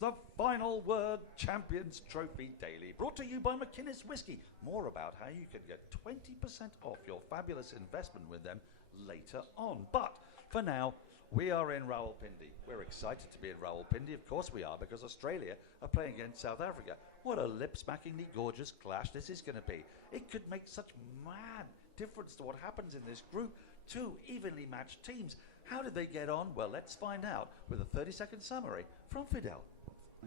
the Final Word Champions Trophy Daily, brought to you by McInnes Whiskey. More about how you can get 20% off your fabulous investment with them later on. But for now, we are in Rawalpindi. We're excited to be in Rawalpindi, of course we are, because Australia are playing against South Africa. What a lip-smackingly gorgeous clash this is going to be. It could make such mad difference to what happens in this group. Two evenly matched teams. How did they get on? Well, let's find out with a 30-second summary from Fidel.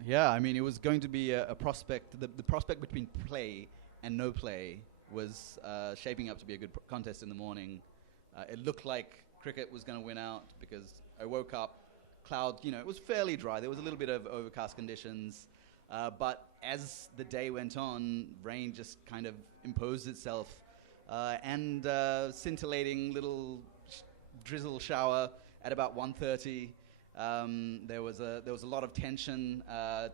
Yeah, I mean, it was going to be a prospect. The prospect between play and no play was shaping up to be a good contest in the morning. It looked like cricket was going to win out because I woke up, cloud, it was fairly dry. There was a little bit of overcast conditions. But as the day went on, rain just kind of imposed itself. And scintillating little drizzle shower at about 1:30. There was a lot of tension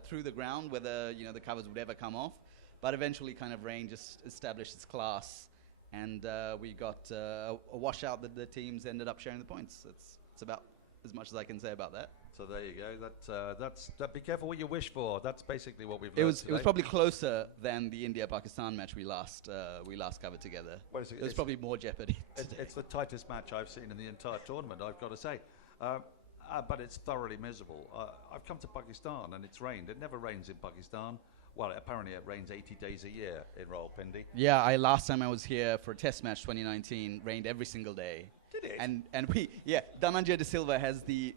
through the ground whether the covers would ever come off, but eventually kind of rain just established its class, and we got a washout that the teams ended up sharing the points. It's about as much as I can say about that. So there you go. That's be careful what you wish for. That's basically what we've learned. It was probably closer than the India-Pakistan match we last covered together. Well, it was probably more jeopardy. It's the tightest match I've seen in the entire tournament, I've got to say. But it's thoroughly miserable. I've come to Pakistan and it's rained. It never rains in Pakistan. Well, apparently it rains 80 days a year in Rawalpindi. Yeah, last time I was here for a test match 2019, rained every single day. Did it? And Dhananjay De Silva has the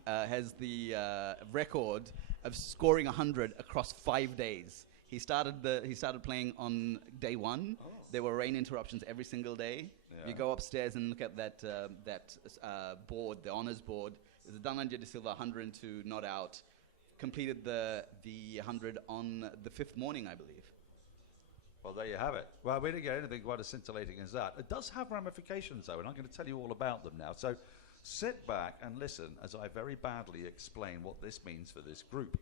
record of scoring 100 across 5 days. He started playing on day one. Oh. There were rain interruptions every single day. Yeah. You go upstairs and look at that board, the honors board. There's a Dhananjay De Silva 102 not out. Completed the 100 on the 5th morning, I believe. Well, there you have it. Well, we didn't get anything quite as scintillating as that. It does have ramifications, though, and I'm going to tell you all about them now. So sit back and listen as I very badly explain what this means for this group.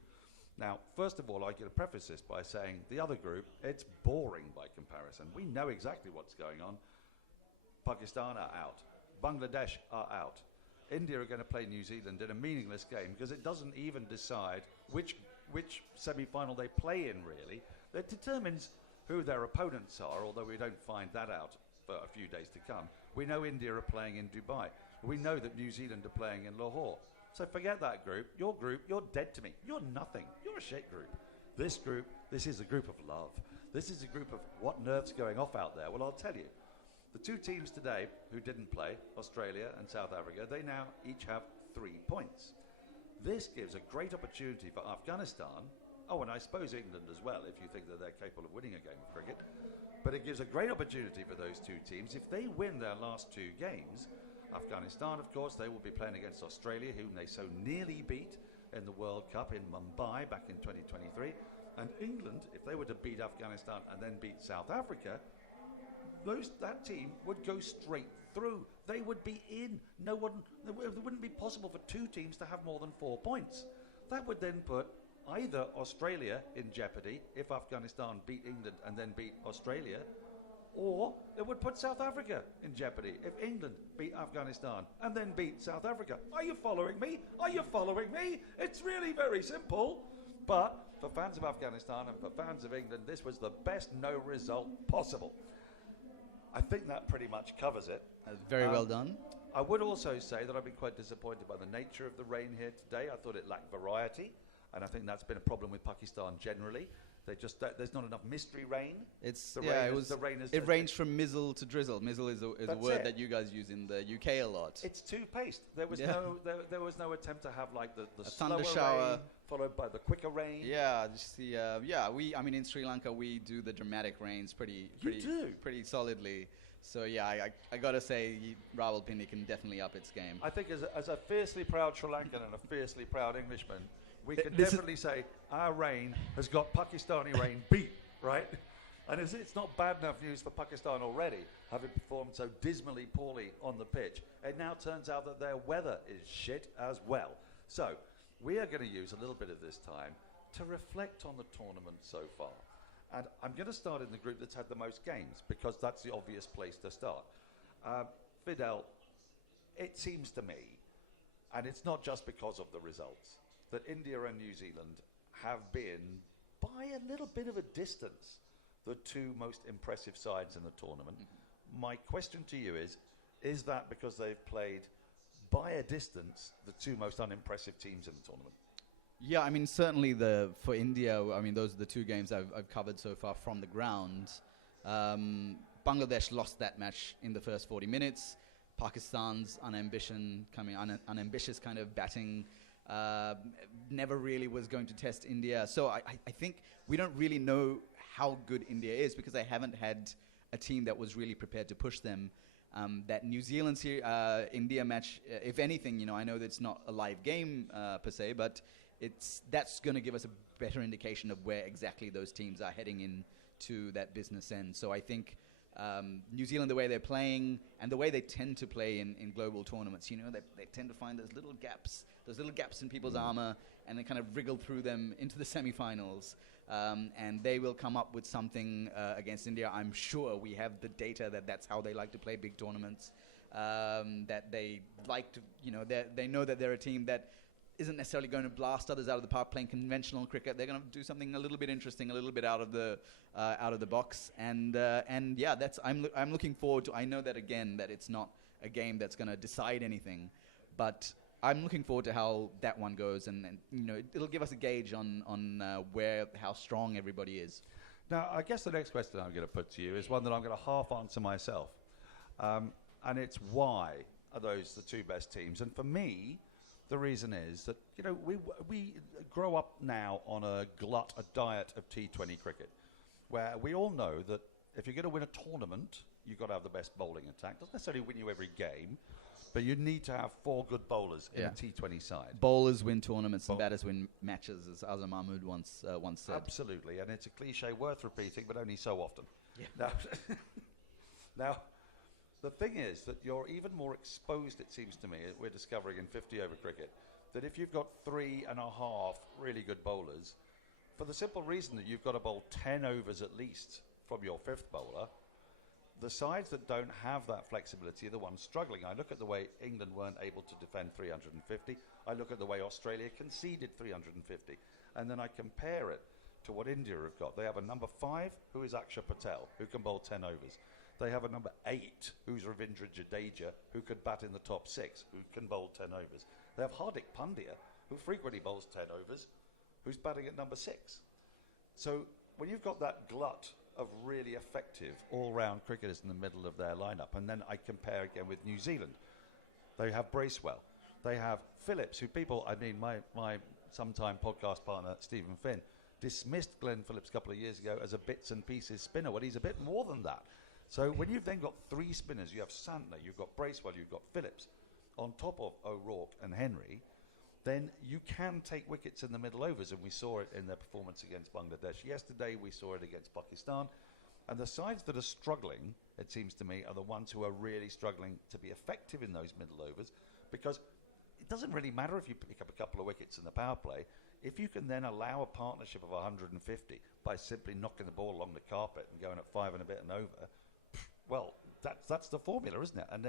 Now, first of all, I'm going to preface this by saying the other group, it's boring by comparison. We know exactly what's going on. Pakistan are out. Bangladesh are out. India are going to play New Zealand in a meaningless game because it doesn't even decide which semi-final they play in, really. It determines who their opponents are, although we don't find that out for a few days to come. We know India are playing in Dubai. We know that New Zealand are playing in Lahore. So forget that group, you're dead to me. You're nothing. You're a shit group. This is a group of love. This is a group of what nerves going off out there. Well, I'll tell you. The two teams today who didn't play, Australia and South Africa, they now each have 3 points. This gives a great opportunity for Afghanistan. Oh, and I suppose England as well, if you think that they're capable of winning a game of cricket. But it gives a great opportunity for those two teams. If they win their last 2 games, Afghanistan, of course, they will be playing against Australia, whom they so nearly beat in the World Cup in Mumbai back in 2023. And England, if they were to beat Afghanistan and then beat South Africa, that team would go straight through. They would be in. It wouldn't be possible for 2 teams to have more than 4 points. That would then put either Australia in jeopardy if Afghanistan beat England and then beat Australia, or it would put South Africa in jeopardy if England beat Afghanistan and then beat South Africa. Are you following me? Are you following me? It's really very simple. But for fans of Afghanistan and for fans of England, this was the best no result possible. I think that pretty much covers it. Very well done. I would also say that I've been quite disappointed by the nature of the rain here today. I thought it lacked variety, and I think that's been a problem with Pakistan generally. There's not enough mystery rain. It ranged from mizzle to drizzle. Mizzle is a word that you guys use in the UK a lot. It's too-paced. There was no attempt to have like the thunder slower shower rain followed by the quicker rain. Yeah, just in Sri Lanka we do the dramatic rains pretty solidly. So yeah, I gotta say Rawalpindi can definitely up its game. I think as a fiercely proud Sri Lankan and a fiercely proud Englishman, we can definitely say our rain has got Pakistani rain beat, right? And it's not bad enough news for Pakistan already, having performed so dismally poorly on the pitch. It now turns out that their weather is shit as well. So we are going to use a little bit of this time to reflect on the tournament so far. And I'm going to start in the group that's had the most games, because that's the obvious place to start. Fidel, it seems to me, and it's not just because of the results, that India and New Zealand have been, by a little bit of a distance, the two most impressive sides in the tournament. My question to you is that because they've played, by a distance, the two most unimpressive teams in the tournament? Yeah, I mean, certainly for India, I mean, those are the two games I've covered so far from the ground. Bangladesh lost that match in the first 40 minutes. Pakistan's unambitious kind of batting never really was going to test India. So I think we don't really know how good India is because they haven't had a team that was really prepared to push them. That New Zealand-India match, if anything, I know that it's not a live game per se, but that's going to give us a better indication of where exactly those teams are heading into that business end. So I think New Zealand, the way they're playing and the way they tend to play in global tournaments, they tend to find those little gaps in people's armor, and they kind of wriggle through them into the semi-finals. And they will come up with something against India. I'm sure we have the data that's how they like to play big tournaments. That they like to, they know that they're a team that isn't necessarily going to blast others out of the park playing conventional cricket. They're going to do something a little bit interesting, a little bit out of the box. And yeah, I'm looking forward to. I know that again that it's not a game that's going to decide anything, but I'm looking forward to how that one goes, and it'll give us a gauge on how strong everybody is. Now, I guess the next question I'm going to put to you is one that I'm going to half answer myself, and it's why are those the two best teams? And for me, the reason is that we grow up now on a diet of T20 cricket, where we all know that if you're going to win a tournament, you've got to have the best bowling attack. Doesn't necessarily win you every game, but you need to have 4 good bowlers in a T20 side. Bowlers win tournaments and batters win matches, as Azhar Mahmood once said. Absolutely, and it's a cliche worth repeating, but only so often. Yeah. Now, the thing is that you're even more exposed, it seems to me, we're discovering in 50-over cricket, that if you've got 3.5 really good bowlers, for the simple reason that you've got to bowl 10 overs at least from your 5th bowler, the sides that don't have that flexibility are the ones struggling. I look at the way England weren't able to defend 350. I look at the way Australia conceded 350. And then I compare it to what India have got. They have a number 5, who is Akshar Patel, who can bowl 10 overs. They have a number 8, who's Ravindra Jadeja, who could bat in the top 6, who can bowl 10 overs. They have Hardik Pandya, who frequently bowls 10 overs, who's batting at number 6. So when you've got that glut of really effective all-round cricketers in the middle of their lineup, and then I compare again with New Zealand. They have Bracewell. They have Phillips, who my sometime podcast partner, Stephen Finn, dismissed Glenn Phillips a couple of years ago as a bits and pieces spinner. Well, he's a bit more than that. So when you've then got 3 spinners, you have Santner, you've got Bracewell, you've got Phillips, on top of O'Rourke and Henry, then you can take wickets in the middle overs, and we saw it in their performance against Bangladesh yesterday. We saw it against Pakistan. And the sides that are struggling, it seems to me, are the ones who are really struggling to be effective in those middle overs, because it doesn't really matter if you pick up a couple of wickets in the power play. If you can then allow a partnership of 150 by simply knocking the ball along the carpet and going at 5 and a bit and over, well, that's the formula, isn't it? And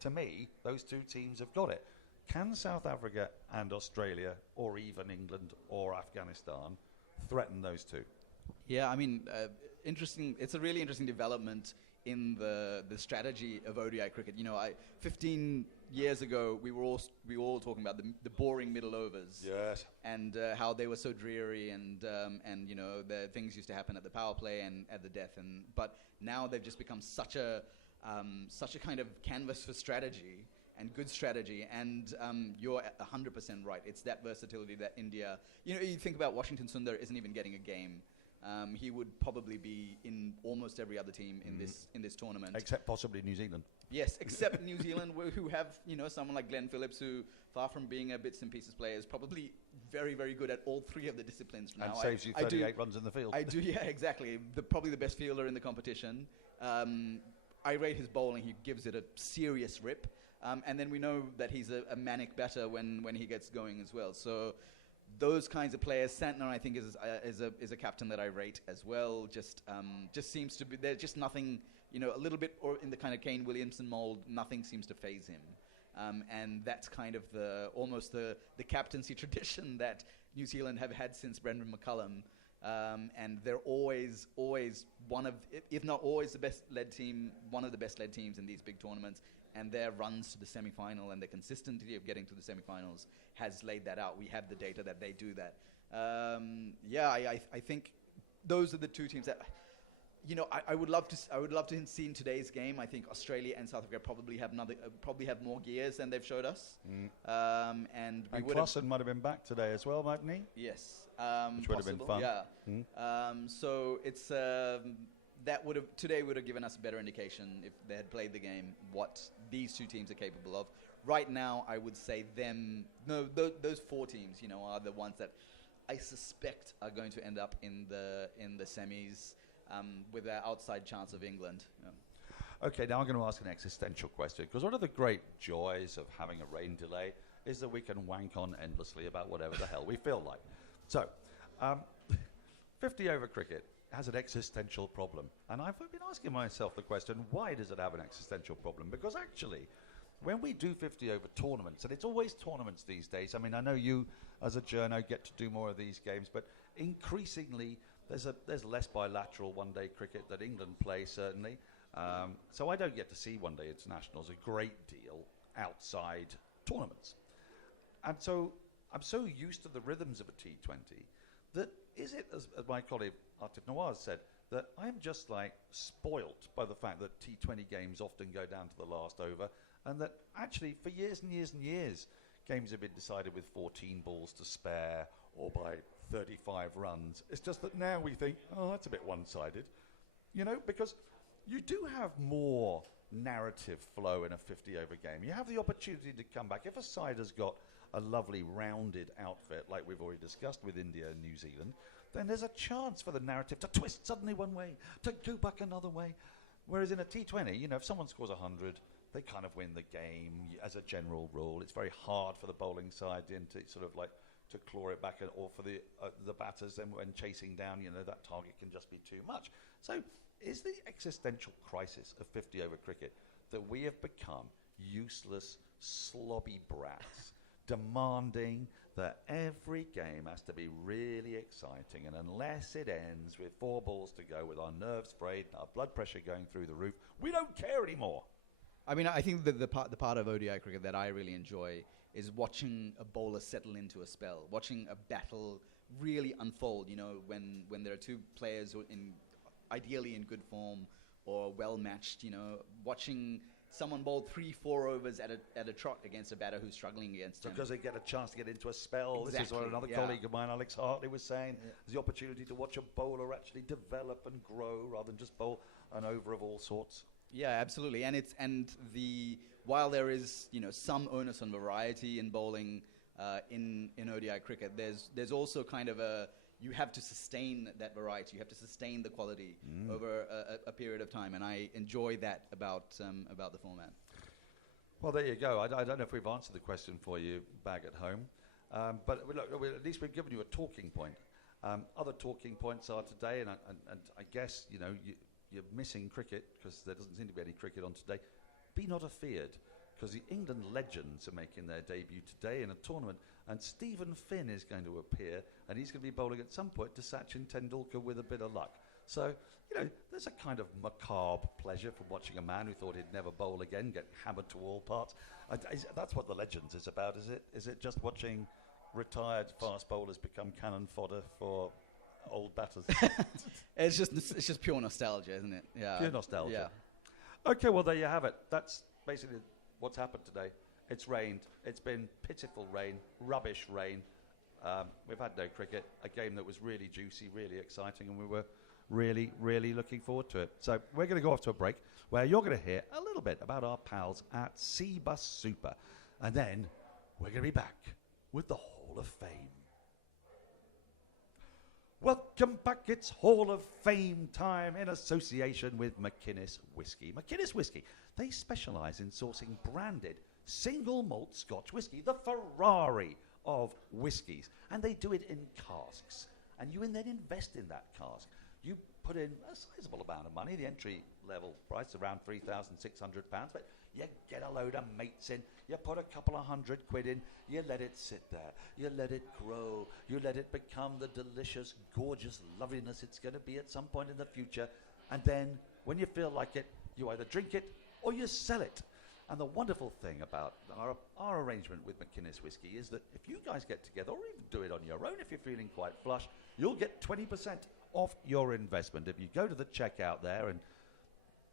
to me, those two teams have got it. Can South Africa and Australia, or even England or Afghanistan, threaten those two? Yeah, I mean, interesting. It's a really interesting development in the strategy of ODI cricket. 15 years ago, we were all talking about the boring middle overs. Yes. And how they were so dreary, and the things used to happen at the power play and at the death. But now they've just become such a kind of canvas for strategy and good strategy. And you're 100% right. It's that versatility that India. You think about Washington Sundar isn't even getting a game. He would probably be in almost every other team in this tournament, except possibly New Zealand. Yes, except New Zealand, who have someone like Glenn Phillips, who, far from being a bits and pieces player, is probably very, very good at all 3 of the disciplines. And now saves you 38 runs in the field. I do, yeah, exactly. Probably the best fielder in the competition. I rate his bowling; he gives it a serious rip, and then we know that he's a manic batter when he gets going as well. So. Those kinds of players, Santner, I think, is a captain that I rate as well. Just seems to be there's just nothing, a little bit, or in the kind of Kane Williamson mold, nothing seems to faze him, and that's kind of almost the captaincy tradition that New Zealand have had since Brendan McCullum. And they're always one of, if not always the best led team, one of the best led teams in these big tournaments. And their runs to the semi-final and the consistency of getting to the semi-finals has laid that out. We have the data that they do that. I think those are the two teams that, I would love to see in today's game. I think Australia and South Africa probably have more gears than they've showed us. And Clausen might have been back today as well, mightn't he? Yes, which would have been fun. Yeah. So it's today would have given us a better indication if they had played the game what these two teams are capable of. Right now, I would say those four teams, are the ones that I suspect are going to end up in the semis. With our outside chance of England. Yeah. Okay, now I'm going to ask an existential question, because one of the great joys of having a rain delay is that we can wank on endlessly about whatever the hell we feel like. So, 50 over cricket has an existential problem, and I've been asking myself the question, why does it have an existential problem? Because actually, when we do 50 over tournaments, and it's always tournaments these days, I mean, I know you as a journo get to do more of these games, but increasingly there's less bilateral one-day cricket that England play, certainly. So I don't get to see one-day internationals a great deal outside tournaments. And so I'm so used to the rhythms of a T20 that is it, as my colleague Atif Nawaz said, that I'm just like spoilt by the fact that T20 games often go down to the last over, and that actually for years and years and years, games have been decided with 14 balls to spare or by 35 runs. It's just that now we think, oh, that's a bit one-sided. Because you do have more narrative flow in a 50 over game. You have the opportunity to come back. If a side has got a lovely rounded outfit, like we've already discussed with India and New Zealand, then there's a chance for the narrative to twist suddenly one way, to go back another way. Whereas in a T20, if someone scores 100, they kind of win the game as a general rule. It's very hard for the bowling side to sort of like to claw it back, or for the batters then when chasing down, that target can just be too much. So is the existential crisis of 50 over cricket that we have become useless, slobby brats, demanding that every game has to be really exciting, and unless it ends with 4 balls to go with our nerves frayed and our blood pressure going through the roof, we don't care anymore? I mean, I think the part of ODI cricket that I really enjoy is watching a bowler settle into a spell, watching a battle really unfold, when there are two players who ideally in good form or well-matched, watching someone bowl 3-4 overs at a trot against a batter who's struggling against them. Because they get a chance to get into a spell. Exactly, this is what another colleague of mine, Alex Hartley, was saying. There's the opportunity to watch a bowler actually develop and grow rather than just bowl an over of all sorts. Yeah, absolutely. While there is, some onus on variety in bowling in ODI cricket, there's also kind of you have to sustain that variety. You have to sustain the quality over a period of time, and I enjoy that about the format. Well, there you go. I don't know if we've answered the question for you back at home, but look, at least we've given you a talking point. Other talking points are today, and I guess you're missing cricket because there doesn't seem to be any cricket on today. Be not afeared, because the England legends are making their debut today in a tournament, and Stephen Finn is going to appear, and he's going to be bowling at some point to Sachin Tendulkar with a bit of luck. So, there's a kind of macabre pleasure from watching a man who thought he'd never bowl again get hammered to all parts. That's what the legends is about, is it? Is it just watching retired fast bowlers become cannon fodder for old batters? It's just pure nostalgia, isn't it? Yeah. Pure nostalgia. Yeah. Okay, well, there you have it. That's basically what's happened today. It's rained. It's been pitiful rain, rubbish rain. We've had no cricket, a game that was really juicy, really exciting, and we were really, really looking forward to it. So we're going to go off to a break where you're going to hear a little bit about our pals at CBUS Super. And then we're going to be back with the Hall of Fame. Welcome back. It's Hall of Fame time in association with McInnes Whiskey. McInnes Whiskey, they specialise in sourcing branded single malt Scotch whiskey, the Ferrari of whiskies. And they do it in casks. And you then invest in that cask. You put in a sizable amount of money, the entry level price around £3,600, but you get a load of mates in, you put a couple of £100 in, you let it sit there, you let it grow, you let it become the delicious, gorgeous loveliness it's going to be at some point in the future, and then when you feel like it, you either drink it or you sell it. And the wonderful thing about our arrangement with McInnes Whiskey is that if you guys get together, or even do it on your own if you're feeling quite flush, you'll get 20% off your investment if you go to the checkout there and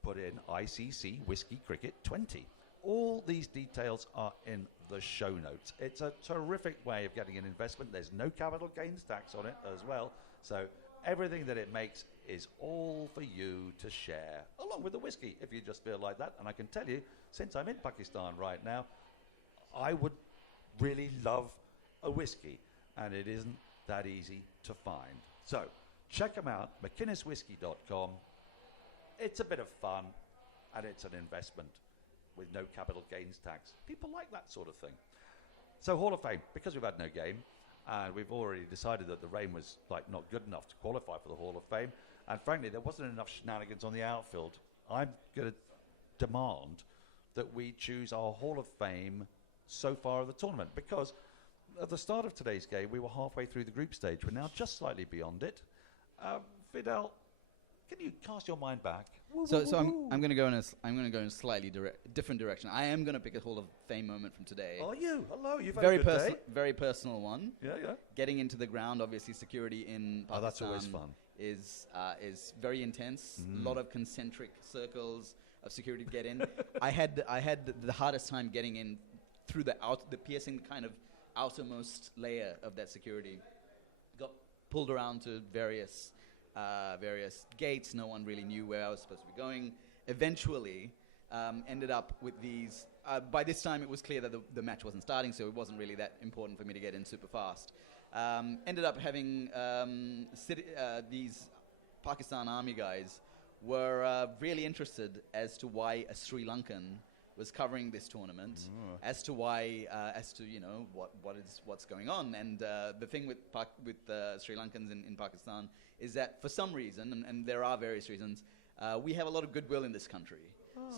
put in ICC Whiskey Cricket 20. All these details are in the show notes. It's a terrific way of getting an investment. There's no capital gains tax on it as well. So everything that it makes is all for you to share, along with the whiskey, if you just feel like that. And I can tell you, since I'm in Pakistan right now, I would really love a whiskey, and it isn't that easy to find. So check them out, mckinneswhiskey.com. It's a bit of fun, and it's an investment with no capital gains tax. People like that sort of thing. So Hall of Fame, because we've had no game, and we've already decided that the rain was not good enough to qualify for the Hall of Fame, and frankly there wasn't enough shenanigans on the outfield, I'm going to demand that we choose our Hall of Fame so far of the tournament, because at the start of today's game we were halfway through the group stage. We're now just slightly beyond it. Fidel, can you cast your mind back? So I'm going to go in a slightly different direction. I am going to pick a Hall of Fame moment from today. Are you? Hello, you've had a good day. Very personal one. Yeah. Getting into the ground, obviously, security in Pakistan that's always fun. Is very intense. A lot of concentric circles of security to get in. I had the hardest time getting in through the piercing kind of outermost layer of that security. Got pulled around to various gates. No one really knew where I was supposed to be going. Eventually, ended up with these. By this time, it was clear that the match wasn't starting, so it wasn't really that important for me to get in super fast. Ended up having these Pakistan Army guys were really interested as to why a Sri Lankan was covering this tournament, as to why, what's going on. And the thing with Sri Lankans in Pakistan is that for some reason, and there are various reasons, we have a lot of goodwill in this country.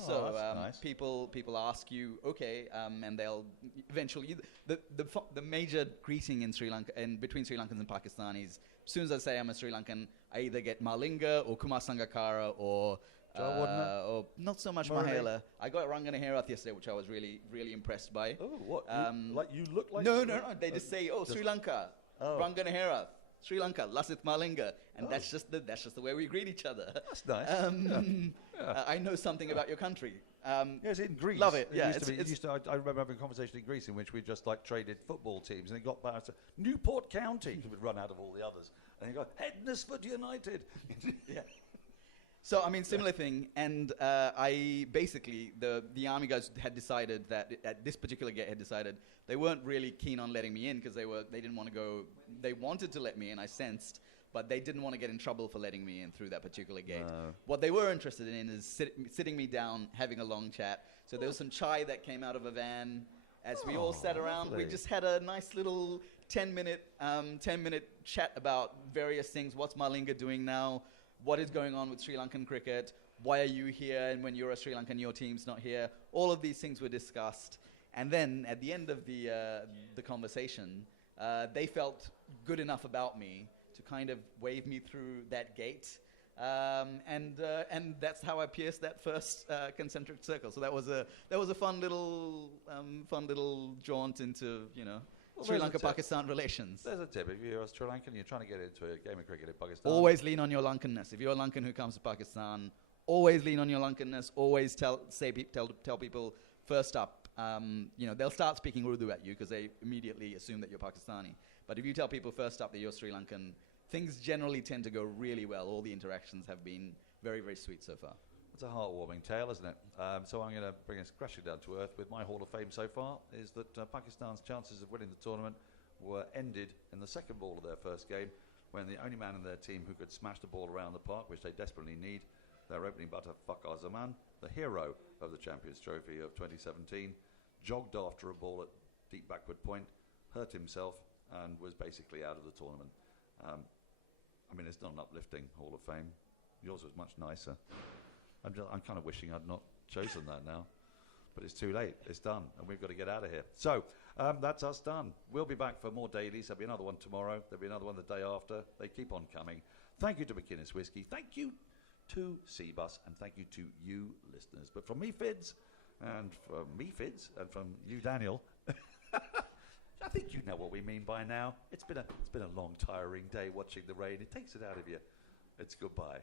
So that's nice. people ask you, okay, and they'll eventually the major greeting in Sri Lanka and between Sri Lankans and Pakistanis. As soon as I say I'm a Sri Lankan, I either get Malinga or Kumar Sangakkara or not so much Mahela. I got Ranganaherath yesterday, which I was really, really impressed by. Oh, what? You look like... No. They just say, Sri Lanka, Ranganaherath. Sri Lanka, Lasith Malinga, and that's just the way we greet each other. That's nice. I know something about your country. Yes, in Greece. Love it. I remember having a conversation in Greece in which we just traded football teams, and it got back to Newport County, because we'd run out of all the others, and you go Hednesford United. Yeah. So similar thing, and I basically the army guys had decided that at this particular gate had decided they weren't really keen on letting me in because they didn't want to go. They wanted to let me in, I sensed, but they didn't want to get in trouble for letting me in through that particular gate. What they were interested in is sitting me down, having a long chat. So there was some chai that came out of a van. As we all sat around, lovely. We just had a nice little 10-minute chat about various things. What's Malinga doing now? What is going on with Sri Lankan cricket? Why are you here? And when you're a Sri Lankan, your team's not here. All of these things were discussed. And then at the end of the conversation, they felt good enough about me to kind of wave me through that gate. And that's how I pierced that first concentric circle. So that was a fun little jaunt into Sri Lanka-Pakistan relations. There's a tip. If you're a Sri Lankan, you're trying to get into a game of cricket in Pakistan. Always lean on your Lankanness. If you're a Lankan who comes to Pakistan, always lean on your Lankanness. Always tell people first up. They'll start speaking Urdu at you because they immediately assume that you're Pakistani. But if you tell people first up that you're Sri Lankan, things generally tend to go really well. All the interactions have been very, very sweet so far. It's a heartwarming tale, isn't it? So I'm going to bring us crashing down to earth with my Hall of Fame so far, is that Pakistan's chances of winning the tournament were ended in the second ball of their first game, when the only man in their team who could smash the ball around the park, which they desperately need, their opening batter, Fakhar Zaman, the hero of the Champions Trophy of 2017, jogged after a ball at deep backward point, hurt himself, and was basically out of the tournament. I mean, it's not an uplifting Hall of Fame. Yours was much nicer. I'm kind of wishing I'd not chosen that now. But it's too late. It's done. And we've got to get out of here. So that's us done. We'll be back for more dailies. There'll be another one tomorrow. There'll be another one the day after. They keep on coming. Thank you to McInnes Whiskey. Thank you to CBUS. And thank you to you, listeners. But from me, Fids, and from me, Fids, and from you, Daniel, I think you know what we mean by now. It's been a long, tiring day watching the rain. It takes it out of you. It's goodbye.